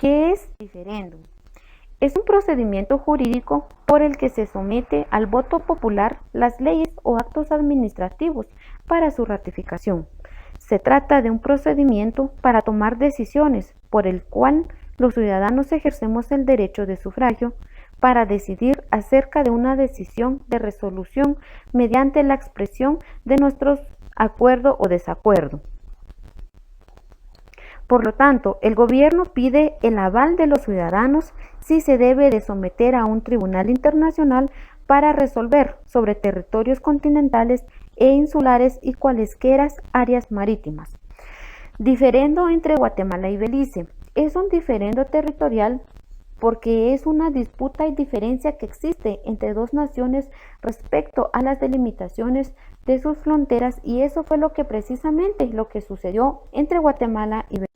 ¿Qué es diferéndum? Es un procedimiento jurídico por el que se somete al voto popular las leyes o actos administrativos para su ratificación. Se trata de un procedimiento para tomar decisiones por el cual los ciudadanos ejercemos el derecho de sufragio para decidir acerca de una decisión de resolución mediante la expresión de nuestro acuerdo o desacuerdo. Por lo tanto, el gobierno pide el aval de los ciudadanos si se debe de someter a un tribunal internacional para resolver sobre territorios continentales e insulares y cualesquiera áreas marítimas. Diferendo entre Guatemala y Belice. Es un diferendo territorial porque es una disputa y diferencia que existe entre dos naciones respecto a las delimitaciones de sus fronteras, y eso fue precisamente lo que sucedió entre Guatemala y Belice.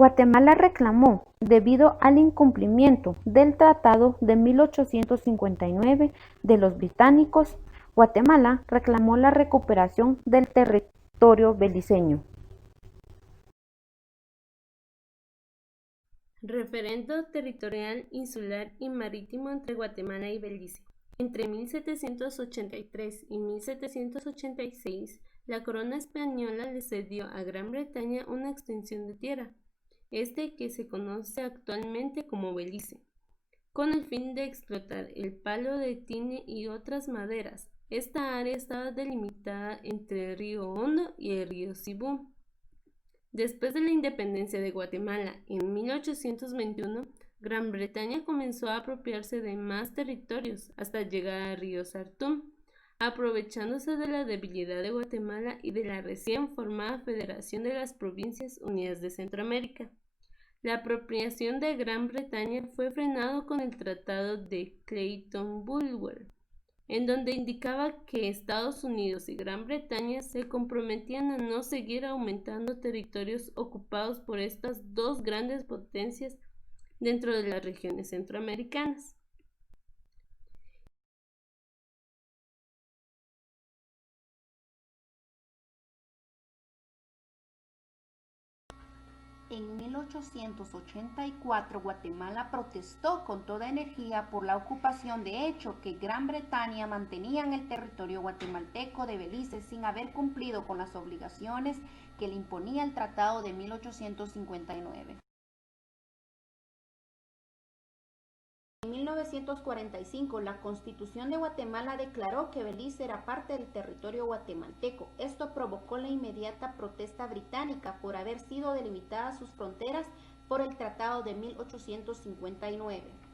Guatemala reclamó, debido al incumplimiento del Tratado de 1859 de los británicos, Guatemala reclamó la recuperación del territorio beliceño. Referendo territorial, insular y marítimo entre Guatemala y Belice. Entre 1783 y 1786, la corona española le cedió a Gran Bretaña una extensión de tierra, que se conoce actualmente como Belice, con el fin de explotar el palo de tine y otras maderas. Esta área estaba delimitada entre el río Hondo y el río Sibú. Después de la independencia de Guatemala en 1821, Gran Bretaña comenzó a apropiarse de más territorios hasta llegar al río Sartún, aprovechándose de la debilidad de Guatemala y de la recién formada Federación de las Provincias Unidas de Centroamérica. La apropiación de Gran Bretaña fue frenado con el Tratado de Clayton-Bulwer, en donde indicaba que Estados Unidos y Gran Bretaña se comprometían a no seguir aumentando territorios ocupados por estas dos grandes potencias dentro de las regiones centroamericanas. En 1884, Guatemala protestó con toda energía por la ocupación, de hecho que Gran Bretaña mantenía en el territorio guatemalteco de Belice sin haber cumplido con las obligaciones que le imponía el Tratado de 1859. En 1945, la Constitución de Guatemala declaró que Belice era parte del territorio guatemalteco. Esto provocó la inmediata protesta británica por haber sido delimitadas sus fronteras por el Tratado de 1859.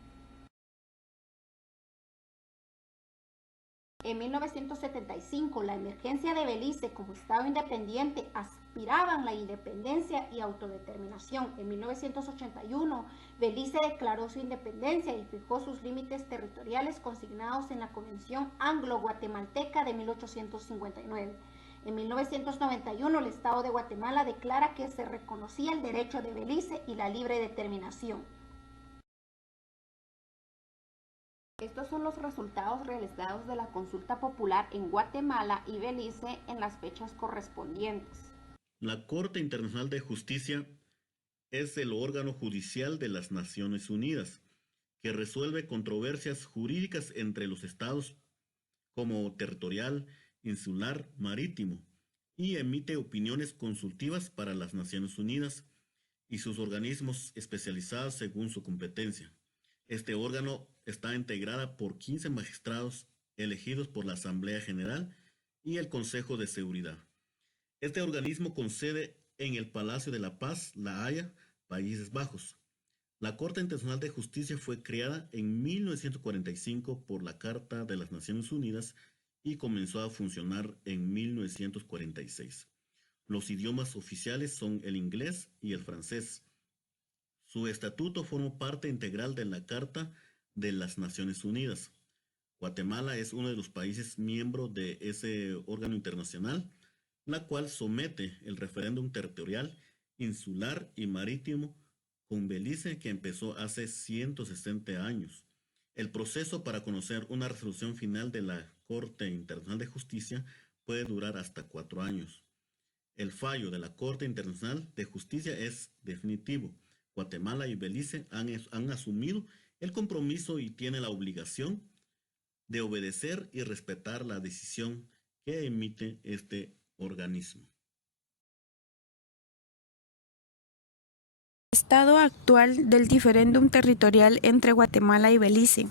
En 1975, la emergencia de Belice como Estado independiente aspiraban la independencia y autodeterminación. En 1981, Belice declaró su independencia y fijó sus límites territoriales consignados en la Convención Anglo-Guatemalteca de 1859. En 1991, el Estado de Guatemala declara que se reconocía el derecho de Belice y la libre determinación. Estos son los resultados realizados de la consulta popular en Guatemala y Belice en las fechas correspondientes. La Corte Internacional de Justicia es el órgano judicial de las Naciones Unidas que resuelve controversias jurídicas entre los estados como territorial, insular, marítimo, y emite opiniones consultivas para las Naciones Unidas y sus organismos especializados según su competencia. Este órgano está integrada por 15 magistrados elegidos por la Asamblea General y el Consejo de Seguridad. Este organismo con sede en el Palacio de la Paz, La Haya, Países Bajos. La Corte Internacional de Justicia fue creada en 1945 por la Carta de las Naciones Unidas y comenzó a funcionar en 1946. Los idiomas oficiales son el inglés y el francés. Su estatuto forma parte integral de la Carta de las Naciones Unidas. Guatemala es uno de los países miembros de ese órgano internacional, la cual somete el referéndum territorial, insular y marítimo con Belice, que empezó hace 160 años. El proceso para conocer una resolución final de la Corte Internacional de Justicia puede durar hasta 4 años. El fallo de la Corte Internacional de Justicia es definitivo. Guatemala y Belice han asumido el compromiso y tienen la obligación de obedecer y respetar la decisión que emite este organismo. Estado actual del diferéndum territorial entre Guatemala y Belice.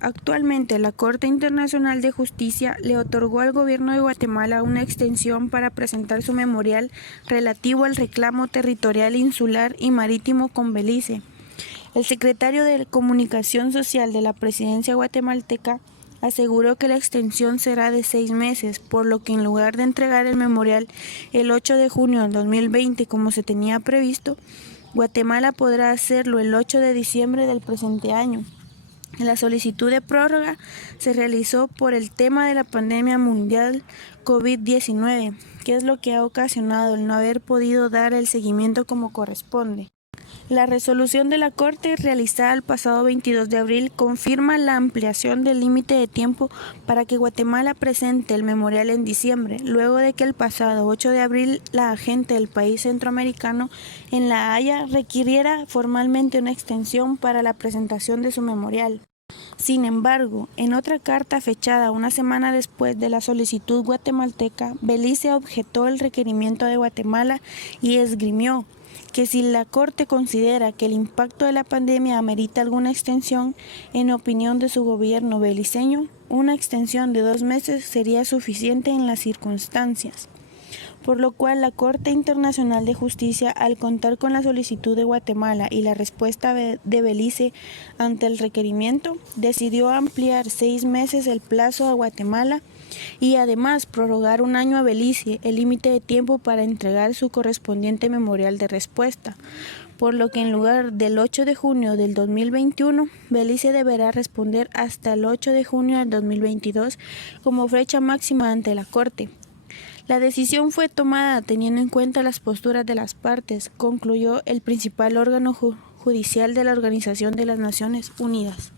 Actualmente, la Corte Internacional de Justicia le otorgó al gobierno de Guatemala una extensión para presentar su memorial relativo al reclamo territorial insular y marítimo con Belice. El secretario de Comunicación Social de la Presidencia guatemalteca aseguró que la extensión será de 6 meses, por lo que en lugar de entregar el memorial el 8 de junio del 2020 como se tenía previsto, Guatemala podrá hacerlo el 8 de diciembre del presente año. La solicitud de prórroga se realizó por el tema de la pandemia mundial COVID-19, que es lo que ha ocasionado el no haber podido dar el seguimiento como corresponde. La resolución de la Corte, realizada el pasado 22 de abril, confirma la ampliación del límite de tiempo para que Guatemala presente el memorial en diciembre, luego de que el pasado 8 de abril la agente del país centroamericano en La Haya requiriera formalmente una extensión para la presentación de su memorial. Sin embargo, en otra carta fechada una semana después de la solicitud guatemalteca, Belice objetó el requerimiento de Guatemala y esgrimió que si la Corte considera que el impacto de la pandemia amerita alguna extensión, en opinión de su gobierno beliceño, una extensión de 2 meses sería suficiente en las circunstancias. Por lo cual la Corte Internacional de Justicia, al contar con la solicitud de Guatemala y la respuesta de Belice ante el requerimiento, decidió ampliar 6 meses el plazo a Guatemala y además prorrogar 1 año a Belice el límite de tiempo para entregar su correspondiente memorial de respuesta, por lo que en lugar del 8 de junio del 2021, Belice deberá responder hasta el 8 de junio del 2022 como fecha máxima ante la Corte. La decisión fue tomada teniendo en cuenta las posturas de las partes, concluyó el principal órgano judicial de la Organización de las Naciones Unidas.